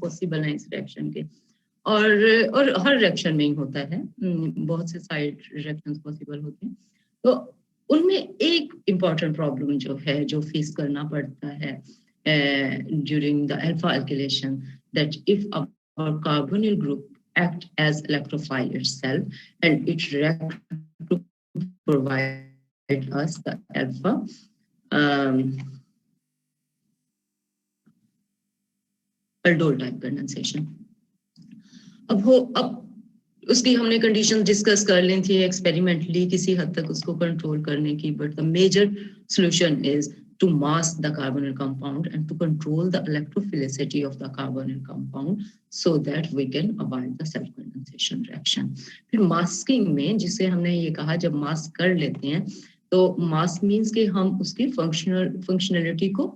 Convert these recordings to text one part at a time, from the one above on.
Possible हैं इस reaction के, और हर रिएक्शन में ही होता है, बहुत से साइड रिएक्शंस पॉसिबल होते हैं। तो उनमें एक इम्पॉर्टेंट प्रॉब्लम जो है, जो फेस करना पड़ता है during the alpha alkylation, that if our carbonyl group act as electrophile itself and it reacts to provide us the alpha aldol type condensation. अब उसकी हमने कंडीशन डिस्कस कर ली थी एक्सपेरिमेंटली किसी हद तक उसको कंट्रोल करने की, but the major solution is to mask the carbonyl compound and to control the electrophilicity of the carbonyl compound so that we can avoid the self condensation reaction. फिर masking में जिसे हमने ये कहा, जब mask कर लेते हैं तो mask means कि हम उसकी functionality को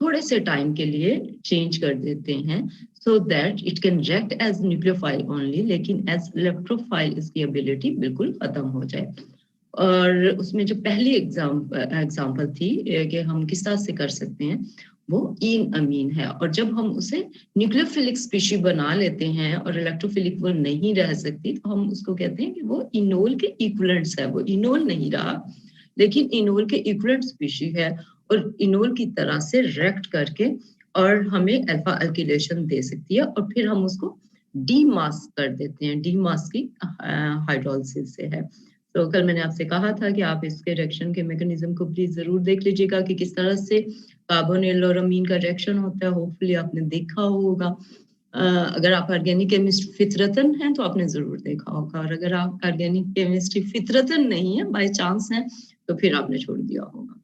थोड़े से टाइम के लिए चेंज कर देते हैं so that it can react as nucleophile only, लेकिन as electrophile इसकी ability बिल्कुल खत्म हो जाए। और उसमें जो पहली एग्जाम्पल थी कि हम किस तरह से कर सकते हैं, वो इन अमीन है। और जब हम उसे न्यूक्लियोफिलिक स्पीशी बना लेते हैं और इलेक्ट्रोफिलिक वो नहीं रह सकती, तो हम उसको कहते हैं कि वो इनोल के इक्विवेलेंट्स है। वो इनोल नहीं रहा, लेकिन इनोल के इक्विवेलेंट स्पीशी है और इनोल की तरह से रिएक्ट करके और हमें अल्फा अल्किलेशन दे सकती है, और फिर हम उसको डीमास्क कर देते हैं। डीमास्किंग हाइड्रोलिसिस से है। तो कल मैंने आपसे कहा था कि आप इसके रिएक्शन के मैकेनिज्म को प्लीज जरूर देख लीजिएगा कि किस तरह से कार्बोनिल और अमीन का रिएक्शन होता है। होपफुली आपने देखा होगा। अगर आप ऑर्गेनिक केमिस्ट फितरतन हैं तो आपने जरूर देखा होगा, और अगर आप ऑर्गेनिक केमिस्ट्री फितरतन नहीं है, बाय चांस है, तो फिर आपने छोड़ दिया होगा।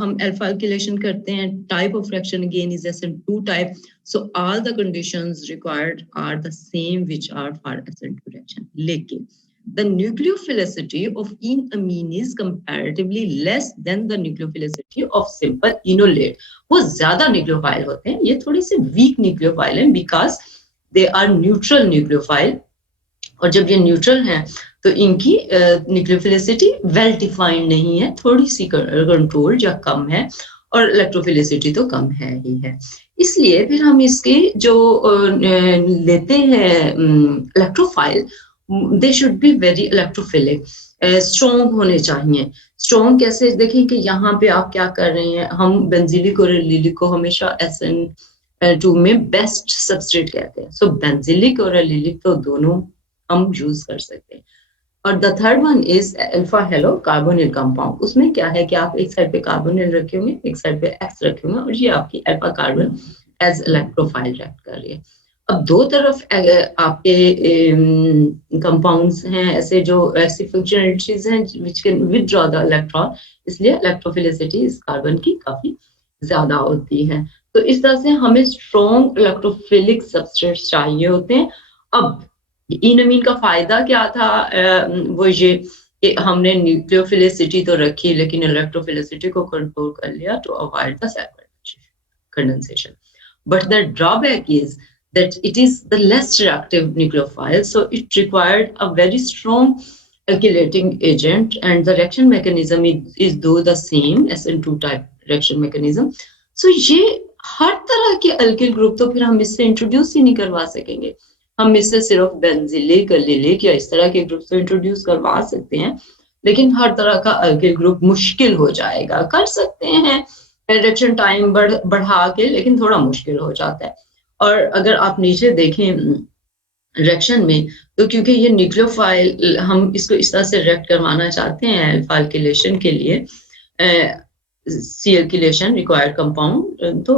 हम अल्फा अल्किलेशन करते हैं। Type of reaction again is SN2 type, so all the conditions required are the same which are for SN2 reaction, लेकिन the nucleophilicity of enamine is comparatively less than the nucleophilicity of simple enolate. वो ज्यादा nucleophile होते हैं, ये थोड़े से weak nucleophile हैं because they are neutral nucleophile, और जब ये न्यूट्रल हैं तो इनकी न्यूक्लियोफिलिसिटी वेल डिफाइंड नहीं है, थोड़ी सी कंट्रोल या कम है, और इलेक्ट्रोफिलिसिटी तो कम है ही है। इसलिए फिर हम इसके जो लेते हैं electrophile, they should be very electrophilic, strong होने चाहिए। strong कैसे, देखिए कि यहाँ पे आप क्या कर रहे हैं, हम बेंजीलिक और एलिलिक को हमेशा SN2 में बेस्ट सबस्ट्रेट कहते हैं। सो बेंजीलिक और एलिलिक तो दोनों हम यूज कर सकते हैं। और the third one is alpha hello carbonyl compound. उसमें क्या है कि आप एक साइड पे कार्बोनिल रखे होंगे, एक साइड पे एक्स रखे होंगे, और ये आपकी alpha carbon as electrophile react कर रही है। अब दो तरफ आपके कंपाउंड्स हैं ऐसे, जो ऐसी फंक्शनलिटीज हैं which can withdraw the electron, इसलिए इलेक्ट्रोफिलिसिटी इस कार्बन की काफी ज्यादा होती है। तो इस तरह से हमें स्ट्रॉन्ग इलेक्ट्रोफिलिक सबस्ट्रेट्स चाहिए होते हैं। अब इनअमीन का फायदा क्या था, वो ये कि हमने न्यूक्लियोफिलिसिटी तो रखी, लेकिन इलेक्ट्रोफिलिसिटी को कंट्रोल कर लिया to avoid the self condensation. But the drawback is that it is the less reactive nucleophile, so it required a very strong alkylating agent, and the reaction mechanism is though the same SN2 type reaction mechanism. So ये हर तरह के alkyl group तो फिर हम इससे introduce ही नहीं करवा सकेंगे। हम इससे सिर्फ बेंजिलिक, एलिलिक या इस तरह के ग्रुप तो इंट्रोड्यूस करवा सकते हैं, लेकिन हर तरह का अल्किल ग्रुप मुश्किल हो जाएगा। कर सकते हैं रिएक्शन टाइम बढ़ा के, लेकिन थोड़ा मुश्किल हो जाता है। और अगर आप नीचे देखें रिएक्शन में, तो क्योंकि ये न्यूक्लियोफाइल, हम इसको इस तरह से रिएक्ट करवाना चाहते हैं अल्फा अल्किलेशन के लिए, सी अल्किलेशन रिक्वायर्ड कंपाउंड, तो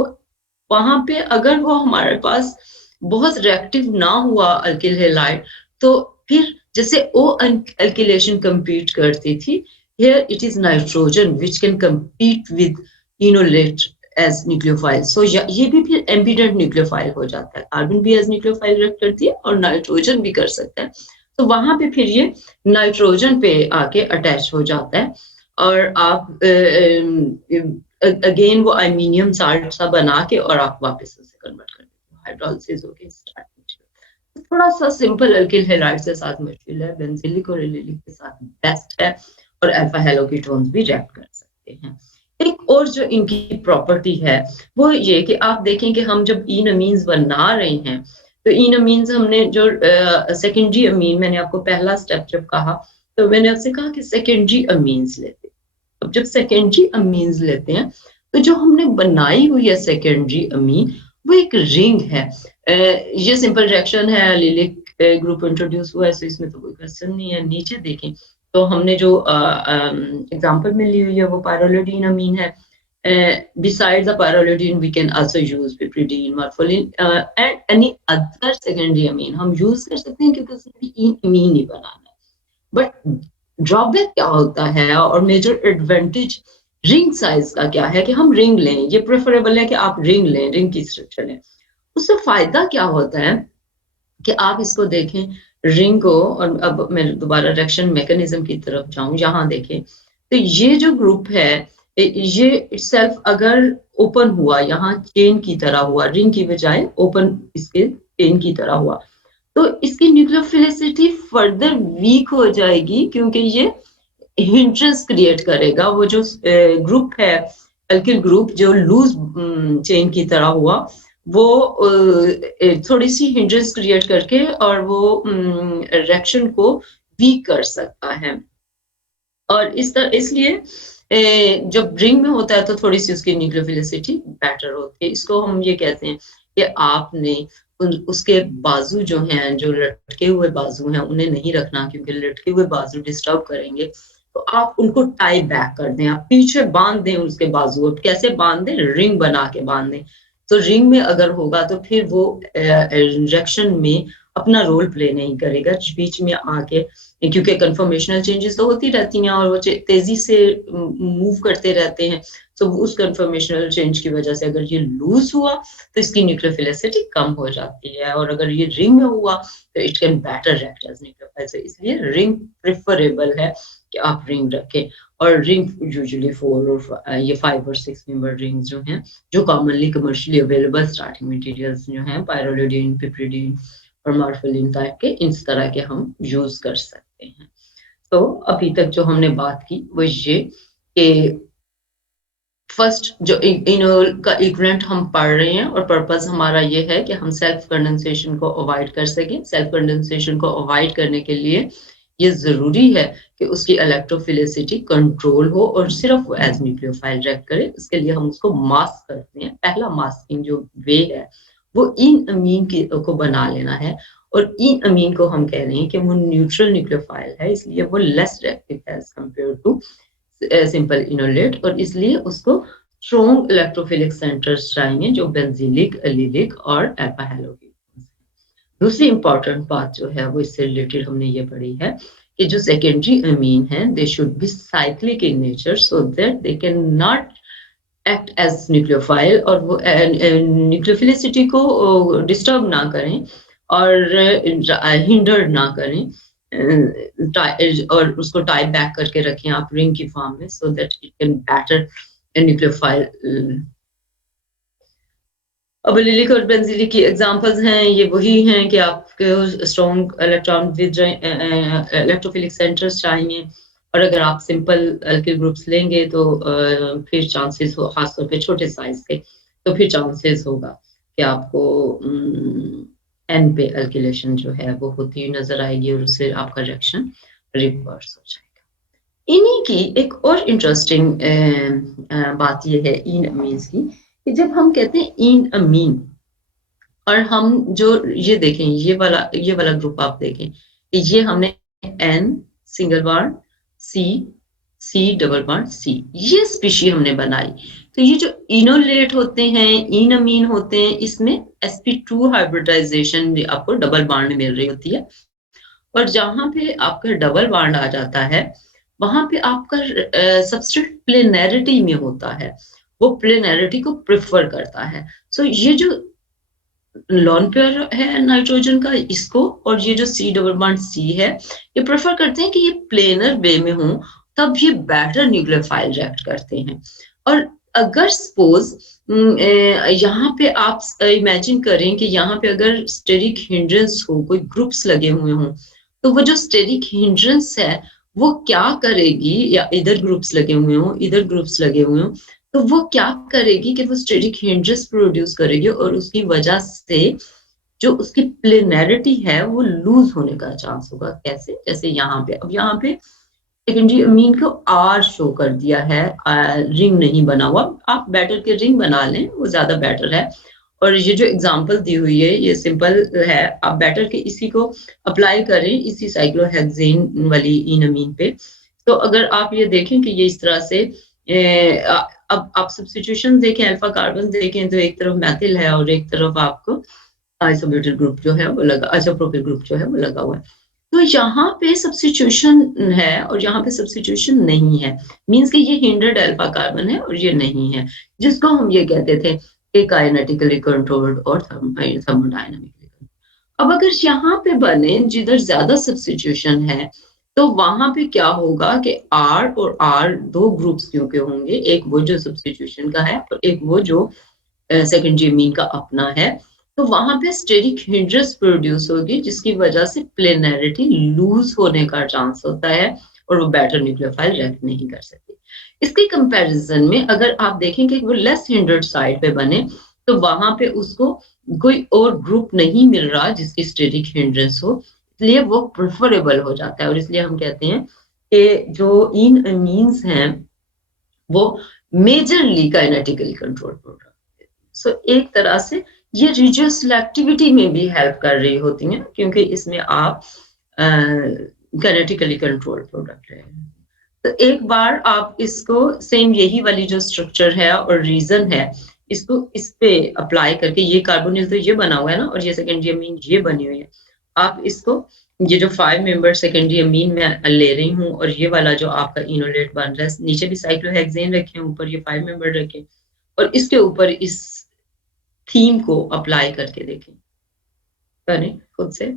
वहां पे अगर वो हमारे पास बहुत रिएक्टिव ना हुआ अल्किल हैलाइड, तो फिर जैसे ओ अल्किलेशन कंपीट करती थी, here it is nitrogen which can compete with enolate as nucleophile. So ये भी फिर एम्बिडेंट न्यूक्लियोफाइल हो जाता है। कार्बन भी एज न्यूक्लियोफाइल रिएक्ट करती है और नाइट्रोजन भी कर सकता है। तो वहां पे फिर ये नाइट्रोजन पे आके अटैच हो जाता है, और आप अगेन वो अल्मीनियम साल्ट सा बना के और आप वापस उसे कन्वर्ट कर देते हो, हाइड्रोलिसिस होके स्टार्ट। थोड़ा सा सिंपल अल्किल हैलाइड के साथ मुश्किल है, बेंजिलिक और एलिलिक के साथ बेस्ट है, और अल्फा हेलो कीटोन्स भी रिएक्ट कर सकते हैं। एक और जो इनकी प्रॉपर्टी है, वो ये कि आप देखें कि हम जब इन अमीन्स बना रहे हैं, तो इन अमीन्स हमने जो सेकेंडरी अमीन मैंने आपको पहला स्टेप जब कहा, तो मैंने आपसे कहा कि सेकेंडरी अमीन्स लेते हैं। अब जब सेकेंडरी अमीन्स लेते हैं, तो जो हमने बनाई हुई है सेकेंडरी अमीन, वो एक रिंग है। ये सिंपल रिएक्शन है, एलिलिक ग्रुप इंट्रोड्यूस हुआ है, तो इसमें तो कोई क्वेश्चन नहीं है। नीचे देखें तो हमने जो एग्जांपल में ली हुई है वो पायरोलिडीन अमीन है। Besides the pyrrolidine, we can also use piperidine, morpholine, and any other secondary amine हम यूज कर सकते हैं क्योंकि उसमें भी अमीन ही बनाना है। बट ड्रॉबैक क्या होता है और मेजर एडवांटेज रिंग साइज का क्या है कि हम रिंग लें, ये प्रेफरेबल है कि आप रिंग लें, रिंग की स्ट्रक्चर लें। उससे फायदा क्या होता है कि आप इसको देखें रिंग को, और अब मैं दोबारा रिएक्शन मैकेनिज्म की तरफ जाऊं, यहाँ देखें तो ये जो ग्रुप है ये इटसेल्फ अगर ओपन हुआ, यहाँ चेन की तरह हुआ, रिंग की बजाय ओपन इसके चेन की तरह हुआ, तो इसकी न्यूक्लियोफिलिसिटी फर्दर वीक हो जाएगी क्योंकि ये हिंड्रेंस क्रिएट करेगा। वो जो ग्रुप है अल्किल ग्रुप जो लूज चेन की तरह हुआ, वो थोड़ी सी हिंड्रेंस क्रिएट करके और वो रिएक्शन को वीक कर सकता है। और इस तरह इसलिए जब रिंग में होता है तो थोड़ी सी उसकी न्यूक्लियोफिलिसिटी बेटर होती है। इसको हम ये कहते हैं कि आपने उसके बाजू जो हैं, जो लटके हुए बाजू हैं, उन्हें नहीं रखना क्योंकि लटके हुए बाजू डिस्टर्ब करेंगे। तो आप उनको टाई बैक कर दें, आप पीछे बांध दें उसके बाजू। कैसे बांध दें? रिंग बना के बांध दें। तो रिंग में अगर होगा तो फिर वो इंजेक्शन में अपना रोल प्ले नहीं करेगा बीच में आके, क्योंकि कन्फर्मेशनल चेंजेस तो होती रहती हैं और वो तेजी से मूव करते रहते हैं। तो उस कन्फर्मेशनल चेंज की वजह से अगर ये लूज हुआ तो इसकी न्यूक्लियोफिलिसिटी कम हो जाती है, और अगर ये रिंग में हुआ तो it can better act as nucleophile. इसलिए रिंग प्रेफरेबल है कि आप रिंग रखें। और रिंग यूजुअली 4 और ये 5 और 6 मेंबर रिंग्स जो हैं, जो commonly commercially available starting materials जो हैं, पायरोलिडीन, पिपरिडीन और मॉर्फोलिन टाइप के, इस तरह के हम यूज कर सकते हैं। तो अभी तक जो हमने बात की वो ये कि फर्स्ट जो इनोल का इक्विवेलेंट हम पढ़ रहे हैं और पर्पस हमारा ये है कि हम सेल्फ कंडेंसेशन को अवॉइड कर सकें। सेल्फ कंडेंसेशन को अवॉइड करने के लिए ये जरूरी है कि उसकी इलेक्ट्रोफिलिसिटी कंट्रोल हो और सिर्फ वो एज न्यूक्लियोफाइल रिएक्ट करे। इसके लिए हम उसको मास्क करते हैं। पहला मास्किंग जो वे है वो इन अमीन को बना लेना है, और इन अमीन को हम कह रहे हैं कि वो न्यूट्रल न्यूक्लियोफाइल है, इसलिए वो लेस रिएक्टिव है as compare to simple enolate, और इसलिए उसको स्ट्रॉन्ग इलेक्ट्रोफिलिक सेंटर्स चाहिए जो बेंजीलिक, एलिलिक और अल्फा हैलोजन। दूसरी इंपॉर्टेंट बात जो है वो इससे रिलेटेड हमने ये पढ़ी है कि जो सेकेंडरी अमीन है they should be cyclic in nature so that they can not act as nucleophile, और वो न्यूक्लियोफिलिसिटी को डिस्टर्ब ना करें और हिंडर ना करें, और उसको टाई बैक करके रखें आप रिंग की फॉर्म में, so that it can better nucleophile. अब एलिलिक और बेंजीलिक की एग्जांपल्स हैं, ये वही हैं कि आपको strong electron with electrophilic centres चाहिए, और अगर आप सिंपल अल्किल ग्रुप्स लेंगे तो फिर चांसेस हो, खासतौर पे छोटे साइज के, तो फिर चांसेस होगा कि आपको एन पे अल्किलेशन जो है वो होती हुई नजर आएगी और उससे आपका रिएक्शन रिवर्स हो जाएगा। इन्हीं की एक और इंटरेस्टिंग बात यह है इन अमीन्स की कि जब हम कहते हैं इन अमीन, और हम जो ये देखें ये वाला ग्रुप आप देखें, ये हमने N single bond C, C double bond C, ये स्पीशी हमने बनाई। तो ये जो इनोलेट होते हैं, इन अमीन होते हैं, इसमें sp2 हाइब्रिडाइजेशन आपको डबल बॉन्ड मिल रही होती है, और जहां पे आपका डबल बॉन्ड आ जाता है वहां पे आपका सबस्ट्रेट प्लेनैरिटी में होता है, वो प्लेनैरिटी को प्रेफर करता है। सो ये जो लॉन पेयर है नाइट्रोजन का, इसको, और ये जो सी डबल बॉन्ड सी है, ये प्रेफर करते हैं कि ये प्लेनर वे में हो, तब ये बेटर न्यूक्लियोफाइल रिएक्ट करते हैं। और अगर सपोज यहाँ पे आप इमेजिन करें कि यहाँ पे अगर स्टेरिक हिंड्रेंस हो, कोई ग्रुप्स लगे हुए हों, तो वो जो स्टेरिक हिंड्रेंस है वो क्या करेगी, या इधर ग्रुप्स लगे हुए हों, इधर ग्रुप्स लगे हुए हों, तो वो क्या करेगी कि वो स्टेरिक हिंजेस प्रोड्यूस करेगी और उसकी वजह से जो उसकी प्लेनैरिटी है वो लूज़ होने का चांस होगा। कैसे? जैसे यहाँ पे, अब यहाँ पे सेकेंडरी अमीन को आर शो कर दिया है, रिंग नहीं बना हुआ। आप बेटर के रिंग बना लें, वो ज़्यादा बेटर है। और ये जो एग्ज़ाम्पल दी हुई है, ये सिंपल है। आप बेटर के इसी को अप्लाई करें, इसी साइक्लोहेक्सेन वाली इन अमीन पे। तो अगर आप ये देखें कि ये इस तरह से अब आप सब्स्टिट्यूशन देखें, अल्फा कार्बन देखें, तो एक तरफ मेथिल है और एक तरफ आपको आइसोब्यूटाइल ग्रुप जो है वो लगा, आइसोप्रोपिल ग्रुप जो है वो लगा हुआ है। तो यहाँ पे सब्स्टिट्यूशन है और यहाँ पे सब्स्टिट्यूशन नहीं है, मीन्स कि ये हिंड्रेड अल्फा कार्बन है और ये नहीं है, जिसको हम ये कहते थे कि काइनेटिकली कंट्रोल्ड और थर्मोडायनामिकली। अब अगर यहाँ पे बने जिधर ज्यादा सब्स्टिट्यूशन है, तो वहां पे क्या होगा कि आर और आर दो ग्रुप्स क्योंकि होंगे, एक वो जो सब्स्टिट्यूशन का है और एक वो जो सेकेंडरी अमीन का अपना है। तो वहां पे स्टेरिक हिंड्रेस प्रोड्यूस होगी, जिसकी वजह से प्लेनैरिटी लूज होने का चांस होता है और वो बेटर न्यूक्लियोफाइल रिएक्ट नहीं कर सकती। इसके कंपैरिजन में अगर आप देखें कि वो लेस हिंड्रेड साइड पे बने, तो वहां पे उसको कोई और ग्रुप नहीं मिल रहा जिसकी स्टेरिक हिंड्रेस हो, इसलिए वो प्रेफरेबल हो जाता है। और इसलिए हम कहते हैं कि जो इन अमीन्स हैं वो मेजरली काइनेटिकली कंट्रोल प्रोग्राम। सो एक तरह से ये रिड्यूस सिलेक्टिविटी में भी हेल्प कर रही होती हैं, क्योंकि इसमें आप काइनेटिकली कंट्रोल प्रोडक्ट है। तो एक बार आप इसको सेम यही वाली जो स्ट्रक्चर है और रीजन है, इसको इस पे अप्लाई करके, ये कार्बोनिल तो ये बना हुआ है ना, और ये सेकेंडरी अमीन ये बनी हुई है। आप इसको, ये जो 5 मेंबर सेकेंडरी अमीन मैं ले रही हूँ और ये वाला जो आपका इनोलेट बन रहा है, नीचे भी साइक्लोहेक्सेन रखे, ऊपर ये 5 मेंबर रखे, और इसके ऊपर इस थीम को अप्लाई करके देखें, करें खुद से।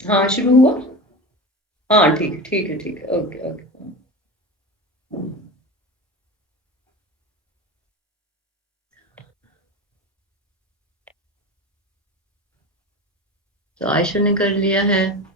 हाँ, शुरू हुआ। हाँ, ठीक है, ठीक है, ओके ओके। तो आयशा ने कर लिया है।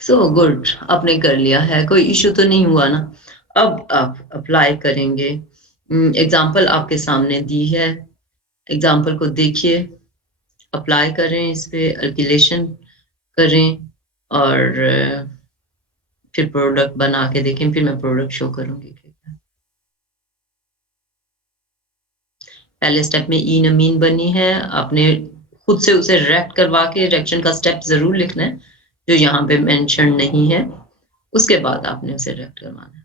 सो गुड, आपने कर लिया है, कोई इशू तो नहीं हुआ ना। अब आप अप्लाई करेंगे। एग्जाम्पल आपके सामने दी है, एग्जाम्पल को देखिए, अप्लाई करें, इस पे एल्किलेशन करें और फिर प्रोडक्ट बना के देखें, फिर मैं प्रोडक्ट शो करूंगी। पहले स्टेप में ई नमीन बनी है, आपने खुद से उसे रेक्ट करवा के रिएक्शन का स्टेप जरूर लिखना है जो यहाँ पे मेंशन नहीं है, उसके बाद आपने उसे रेक्ट करवाना है।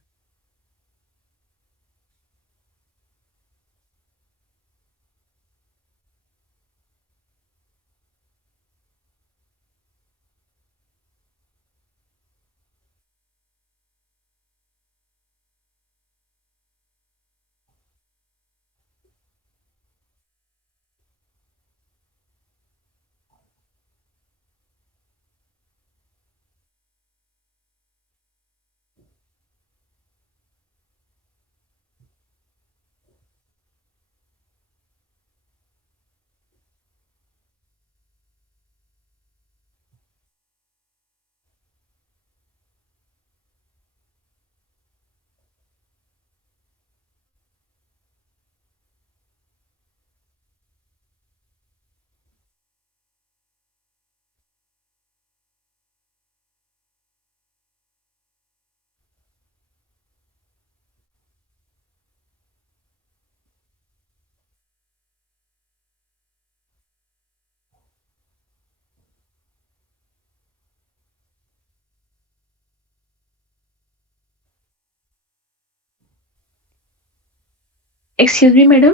Excuse me madam,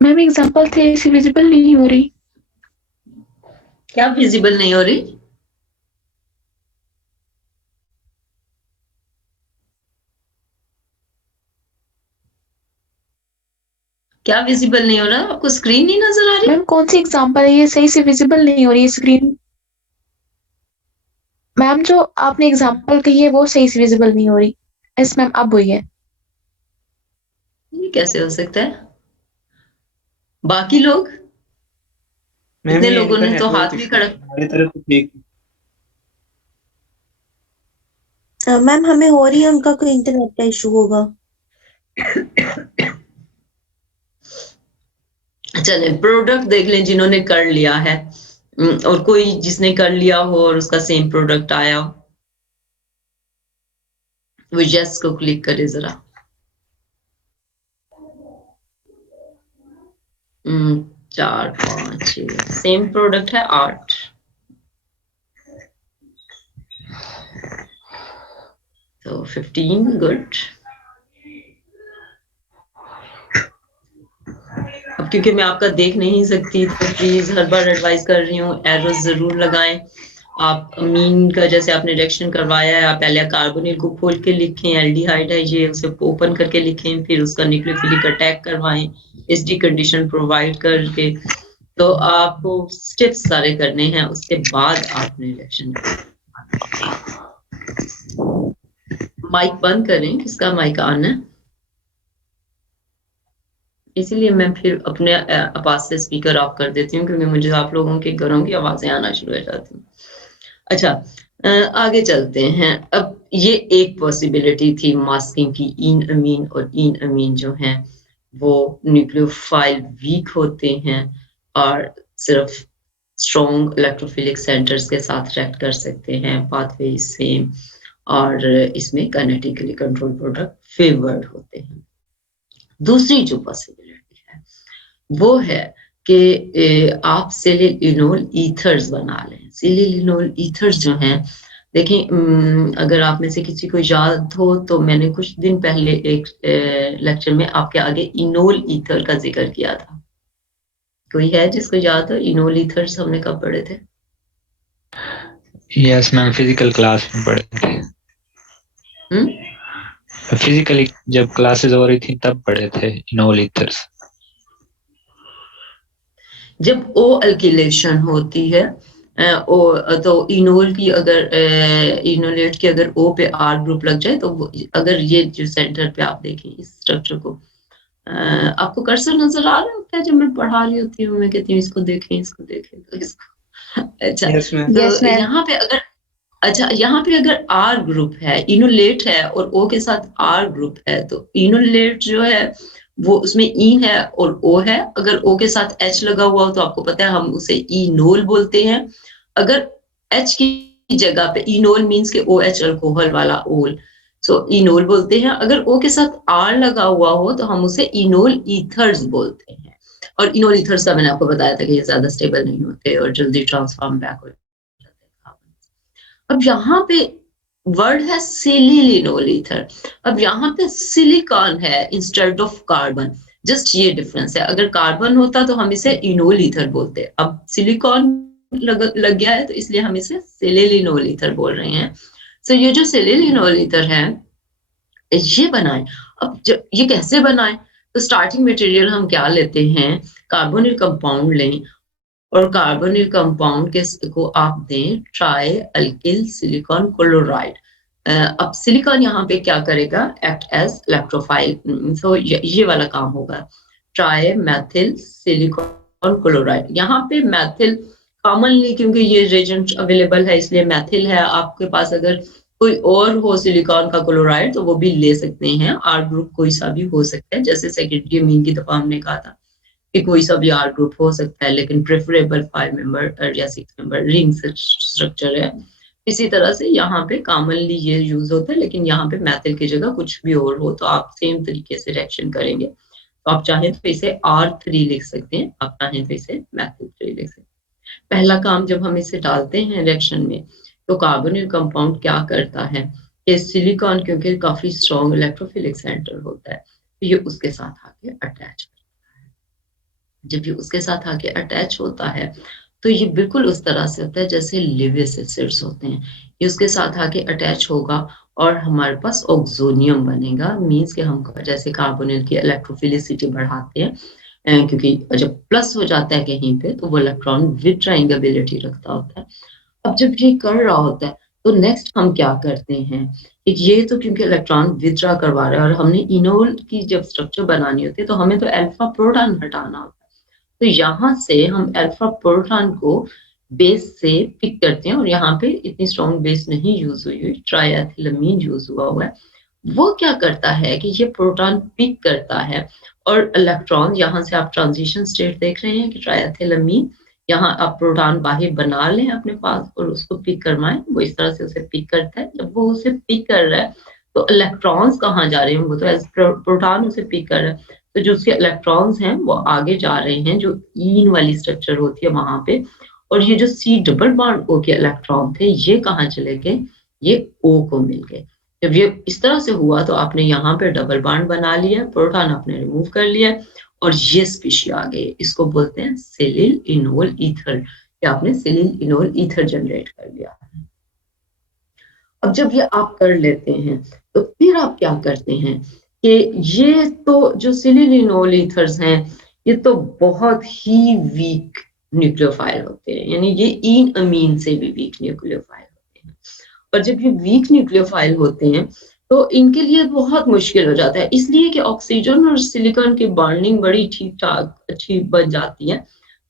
ma'am example से विजिबल नहीं हो रही। क्या विजिबल नहीं हो रही? क्या विजिबल नहीं हो रहा? आपको स्क्रीन नहीं नजर आ रही? मैम कौन सी एग्जांपल है ये सही से विजिबल नहीं हो रही है स्क्रीन। मैम जो आपने एग्जांपल कही है वो सही से विजिबल नहीं हो रही। यस मैम अब हुई है। ये कैसे हो सकता है? बाकी लोग, मैम इतने ये लोगों इनका ने तो हाथ नेटवर्क भी इशू खड़ा। हमारी तरफ तो ठीक मैम हमें हो रही है, उनका कोई इंटरनेट का इशू होगा। चले प्रोडक्ट देख लें जिन्होंने कर लिया है, और कोई जिसने कर लिया हो और उसका सेम प्रोडक्ट आया हो, वो यस को क्लिक करे जरा। 4 5 6 सेम प्रोडक्ट है 8। तो 15 गुड। अब क्योंकि मैं आपका देख नहीं सकती तो प्लीज हर बार एडवाइस कर रही हूँ, एरोस जरूर लगाएं। आप अमीन का जैसे आपने रिएक्शन करवाया है, आप पहले कार्बोनिल को खोल के लिखें, एल्डिहाइड है ये, उसे ओपन करके लिखें, फिर उसका न्यूक्लियोफिलिक अटैक करवाएं एसडी कंडीशन प्रोवाइड करके। तो आपको स्टेप्स सारे करने हैं, उसके बाद आपने रिएक्शन करना। माइक बंद करें, किसका माइक ऑन है? इसीलिए मैं फिर अपने पास से स्पीकर ऑफ कर देती हूँ, क्योंकि मुझे आप लोगों के घरों की आवाजें आना शुरू हो जाती हैं। अच्छा, आगे चलते हैं। अब ये एक पॉसिबिलिटी थी मास्किंग की, इन अमीन, और इन अमीन जो हैं वो न्यूक्लियोफाइल वीक होते हैं और सिर्फ स्ट्रॉन्ग इलेक्ट्रोफिलिक सेंटर्स के साथ रिएक्ट कर सकते हैं, पाथवे सेम, और इसमें काइनेटिकली कंट्रोल प्रोडक्ट फेवर्ड होते हैं। दूसरी जो पॉसिबिलिटी है वो है कि आप सेलिलिनोल ईथर्स बना लें। सेलिलिनोल ईथर्स जो हैं, देखें, अगर आप में से किसी को याद हो तो मैंने कुछ दिन पहले एक लेक्चर में आपके आगे इनोल ईथर का जिक्र किया था। कोई है जिसको याद हो इनोल ईथर्स हमने कब पढ़े थे? यस मैम, फिजिकल क्लास में पढ़े थे। फिजिकली जब क्लासेस हो रही थी तब पढ़े थे इनोल ईथर्स। जब ओ अल्किलेशन होती है तो इनोल की अगर इनोलेट की अगर ओ पे आर ग्रुप लग जाए, तो अगर ये जो सेंटर पे आप देखें इस स्ट्रक्चर को, आपको कर्सर नजर आ रहा होता है जब मैं पढ़ा रही होती हूँ, मैं कहती हूँ इसको देखें, इसको देखें, तो इसको अच्छा है। Yes ma'am. तो यहाँ पे अगर यहाँ पे अगर आर ग्रुप है, इनोलेट है और ओ के साथ आर ग्रुप है, तो इनोलेट जो है वो उसमें इन है और ओ है। अगर ओ के साथ एच लगा हुआ हो तो आपको पता है हम उसे इनोल बोलते हैं। अगर एच की जगह पे इनोल मीन्स के ओ एच अल्कोहल वाला ओल, सो इनोल बोलते हैं। अगर ओ के साथ आर लगा हुआ हो तो हम उसे इनोल ईथर्स बोलते हैं। और इनोल ईथर्स का मैंने आपको बताया था कि ये ज्यादा स्टेबल नहीं होते और जल्दी ट्रांसफॉर्म बैक हो जाते हैं। अब यहाँ पे वर्ड है सिलिलिनोल ईथर। अब यहाँ पे सिलिकॉन है इंस्टेड ऑफ कार्बन, जस्ट ये डिफरेंस है। अगर कार्बन होता तो हम इसे इनोल ईथर बोलते, अब सिलिकॉन लग गया है तो इसलिए हम इसे सिलिलिनोल ईथर बोल रहे हैं। सो ये जो सिलिलिनोल ईथर है ये बनाए। अब ये कैसे बनाए? तो स्टार्टिंग मटेरियल हम क्या लेते हैं, कार्बोनिल कंपाउंड लें और कार्बोनिल कंपाउंड के को आप दें ट्राई अल्किल सिलिकॉन क्लोराइड। अब सिलिकॉन यहाँ पे क्या करेगा, एक्ट एज इलेक्ट्रोफाइल, तो ये वाला काम होगा, ट्राई मैथिल सिलिकॉन क्लोराइड। यहाँ पे मैथिल कॉमनली क्योंकि ये रेजेंट अवेलेबल है इसलिए मैथिल है। आपके पास अगर कोई और हो सिलिकॉन का क्लोराइड तो वो भी ले सकते हैं, आर ग्रुप कोई सा भी हो सकता है, जैसे सेकेंडरी अमीन की दफा हमने कहा था कि कोई सा भी आर ग्रुप हो सकता है, लेकिन प्रेफरेबल 5 मेंबर या 6 मेंबर रिंग स्ट्रक्चर है। इसी तरह से यहाँ पे कॉमनली ये यूज होता है, लेकिन यहाँ पे मैथिल की जगह कुछ भी और हो तो आप सेम तरीके से रिएक्शन करेंगे। तो आप चाहें तो इसे R3 लिख सकते हैं, आप चाहें तो इसे मैथिल 3 लिख सकते हैं। पहला काम जब हम इसे डालते हैं रिएक्शन में तो कार्बोनिल कंपाउंड क्या करता है कि सिलिकॉन क्योंकि काफी स्ट्रॉन्ग इलेक्ट्रोफिलिक सेंटर होता है, तो ये उसके साथ आके अटैच करता है। जब ये उसके साथ आके अटैच होता है तो ये बिल्कुल उस तरह से होता है जैसे लिविस एसिड्स होते हैं। ये उसके साथ आके अटैच होगा और हमारे पास ऑक्सोनियम बनेगा, मीन्स कि हम जैसे कार्बोनिल की इलेक्ट्रोफिलिसिटी बढ़ाते हैं, क्योंकि जब प्लस हो जाता है कहीं पे तो वो इलेक्ट्रॉन विथड्राइंग एबिलिटी रखता होता है। अब जब ये कर रहा होता है तो नेक्स्ट हम क्या करते हैं, एक ये तो क्योंकि इलेक्ट्रॉन विथड्रा करवा रहा है और हमने इनोल की जब स्ट्रक्चर बनानी होती है तो हमें तो अल्फा प्रोटॉन हटाना होता है। तो यहाँ से हम अल्फा प्रोटॉन को बेस से पिक करते हैं और यहाँ पे इतनी स्ट्रॉन्ग बेस नहीं यूज हुई हुई, ट्राइएथिलमीन यूज हुआ है। वो क्या करता है कि ये प्रोटॉन पिक करता है और इलेक्ट्रॉन, यहाँ से आप ट्रांजिशन स्टेट देख रहे हैं कि ट्राइएथिलमीन, यहाँ आप प्रोटॉन बाहर बना लें अपने पास और उसको पिक करवाएं, वो इस तरह से उसे पिक करता है। जब वो उसे पिक कर रहा है तो इलेक्ट्रॉन्स कहाँ जा रहे हैं, वो तो एज प्रोटॉन उसे पिक कर रहा है, तो जो उसके इलेक्ट्रॉन्स हैं वो आगे जा रहे हैं जो ईन वाली स्ट्रक्चर होती है वहां पे, और ये जो सी डबल बॉन्ड ओ के इलेक्ट्रॉन थे ये कहाँ चले गए, ये ओ को मिल गए। जब ये इस तरह से हुआ तो आपने यहाँ पे डबल बॉन्ड बना लिया, प्रोटॉन आपने रिमूव कर लिया और ये स्पीशी आ गई, इसको बोलते हैं सेलिल इनोल ईथर, या आपने सेलिल इनोल ईथर जनरेट कर लिया। अब जब ये आप कर लेते हैं तो फिर आप क्या करते हैं कि ये तो जो सेलिल इनोल ईथर्स हैं ये तो बहुत ही वीक न्यूक्लियोफाइल होते हैं, यानी ये इन अमीन से भी वीक न्यूक्लियोफाइल होते हैं। और जब ये वीक न्यूक्लियोफाइल होते हैं तो इनके लिए बहुत मुश्किल हो जाता है, इसलिए कि ऑक्सीजन और सिलिकॉन की बॉन्डिंग बड़ी ठीक ठाक अच्छी बन जाती है।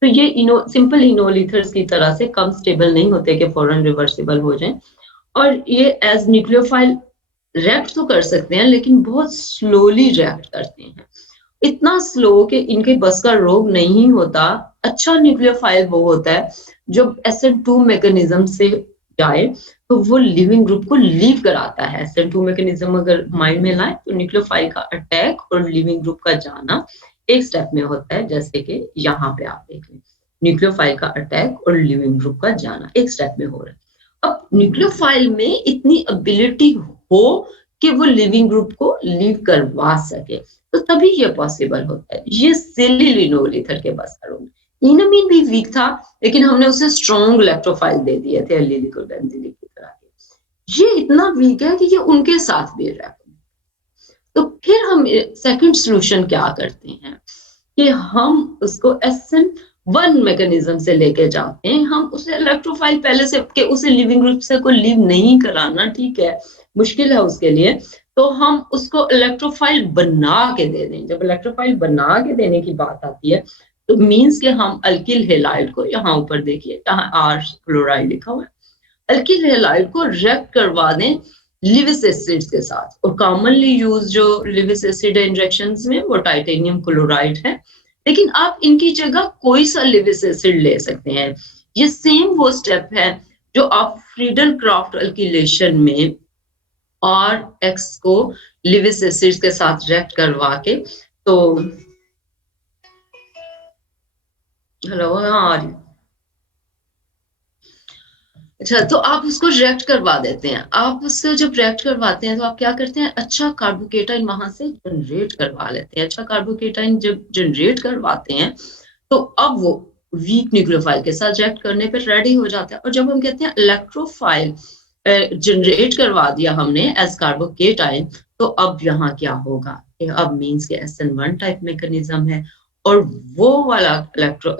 तो ये सिंपल इनोल ईथर्स की तरह से कम स्टेबल नहीं होते कि फौरन रिवर्सिबल हो जाएं, और ये एज न्यूक्लियोफाइल रिएक्ट तो कर सकते हैं लेकिन बहुत स्लोली रिएक्ट करते हैं, इतना स्लो कि इनके बस का रोग नहीं होता। अच्छा न्यूक्लियोफाइल वो होता है जो SN2 मैकेनिज्म से जाए तो वो लिविंग ग्रुप को लीव कराता है। SN2 मैकेनिज्म अगर माइंड में लाए तो न्यूक्लियोफाइल का अटैक और लिविंग ग्रुप का जाना एक स्टेप में होता है, जैसे कि यहाँ पे आप देख लें न्यूक्लियोफाइल का अटैक और लिविंग ग्रुप का जाना एक स्टेप में हो रहा है। अब न्यूक्लियोफाइल में इतनी एबिलिटी हो कि वो लिविंग ग्रुप को लीव करवा सके तो तभी ये पॉसिबल होता है। ये सेलिल इनोल ईथर के बस का रोग। इनमीन भी वीक था लेकिन हमने उसे स्ट्रॉन्ग इलेक्ट्रोफाइल दे दिए थे एल्लिलिक और बेंजिलिक की तरह के। ये इतना वीक है कि ये उनके साथ भी रहा। तो फिर हम सेकंड सॉल्यूशन क्या करते हैं कि हम उसको SN1 मैकेनिज्म से लेके जाते हैं। हम उसे इलेक्ट्रोफाइल पहले से कि उसे लिविंग ग्रुप से कोई लीव नहीं कराना, ठीक है, मुश्किल है उसके लिए, तो हम उसको इलेक्ट्रोफाइल बना के दे दें। जब इलेक्ट्रोफाइल बना के देने की बात आती है तो मीन्स कि हम अल्किल हैलाइड को, यहाँ ऊपर देखिए जहाँ R क्लोराइड लिखा हुआ है, अल्किल हैलाइड को रिएक्ट करवा दें लिविस एसिड्स के साथ। और कॉमनली यूज जो लिविस एसिड इंजेक्शंस में वो टाइटेनियम क्लोराइड है, लेकिन आप इनकी जगह कोई सा लिविस एसिड ले सकते हैं। ये सेम वो स्टेप है जो आप फ्रीडल क्राफ्ट अल्किलेशन में RX को लिविस एसिड्स के साथ रिएक्ट करवा के, तो हेलो हाँ अच्छा, तो आप उसको रिएक्ट करवा देते हैं। आप उसको जब रिएक्ट करवाते हैं तो आप क्या करते हैं, अच्छा कार्बोकेटाइन वहां से जनरेट करवा लेते हैं। अच्छा कार्बोकेटाइन जब जनरेट करवाते हैं तो अब वो वीक न्यूक्लियोफाइल के साथ रिएक्ट करने पर रेडी हो जाता है। और जब हम कहते हैं इलेक्ट्रोफाइल जनरेट करवा दिया हमने एज कार्बोकेटाइन, तो अब यहाँ क्या होगा, अब मीन्स के SN1 टाइप मैकेनिज्म है और वो वाला इलेक्ट्रो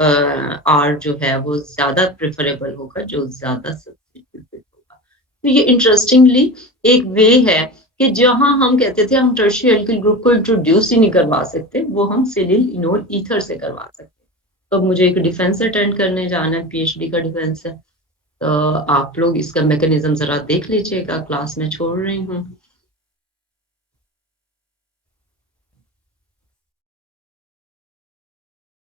R जो है वो ज्यादा प्रेफरेबल होगा, जो ज्यादा सब्स्टिट्यूटेड होगा। तो ये इंटरेस्टिंगली एक वे है कि जहां हम कहते थे हम टर्शियरी एल्किल ग्रुप को इंट्रोड्यूस ही नहीं करवा सकते, वो हम सेलिल इनोल ईथर से करवा सकते। तो मुझे एक डिफेंस अटेंड करने जाना है, PhD का डिफेंस है, तो आप लोग इसका मैकेनिज्म जरा देख लीजिएगा, क्लास में छोड़ रही हूँ।